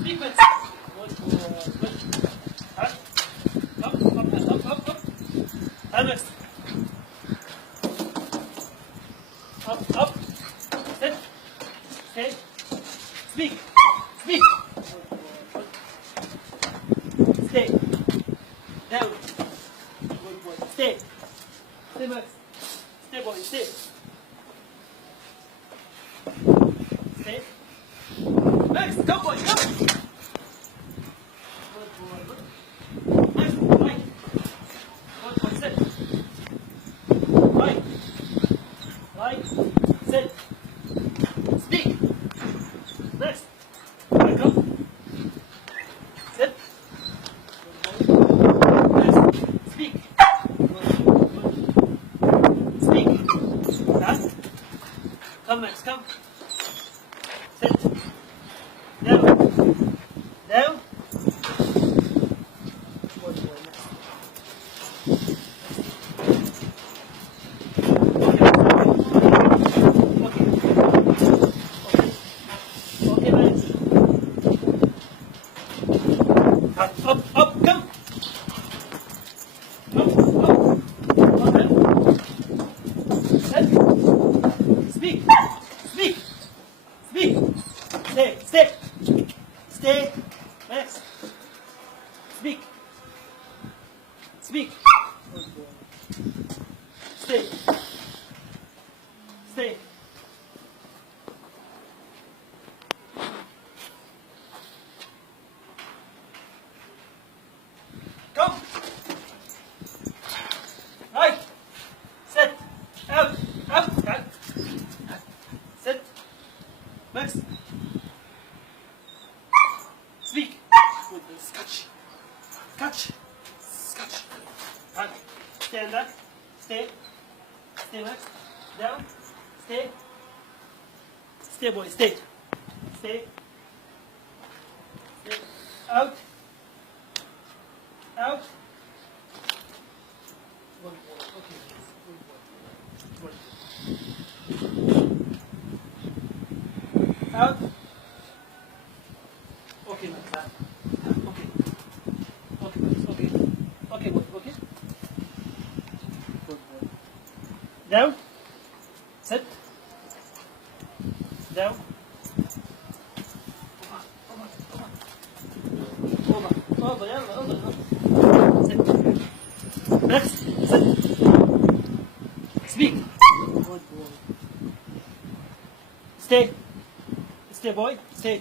Speak Max. Good. Up. Up. Hand Max. Up. Sit. Stay. Speak. Stay. Down. Good boy. Stay. Stay Max. Stay boy. Stay. Stay. Max, come boy, come. Good boy. Max, right. Good boy. Sit. Right. Sit. Speak. Next. Right, come. Sit. Next. Speak. Good. Speak. That. Come, Max, come. Sit. Down. Down. Good boy, Max. Okay, Max. Up, come. Up. Okay. Sit. Speak. Stay. Max. Speak. Good boy. Stay. Come. Right. Sit. Out. Sit. Max. Speak. Good boy. Catch. Right. Stand up. Stay. Max. Down. Stay. Stay boy. Stay. Out. Good boy. Okay. Good boy. Out. Okay, Max. Okay. Okay, Max. Okay, boy. Okay. Good boy. Down. Sit. Down. Over. يلا. Sit. Max. Sit. Speak. Good boy. Stay boy. Stay.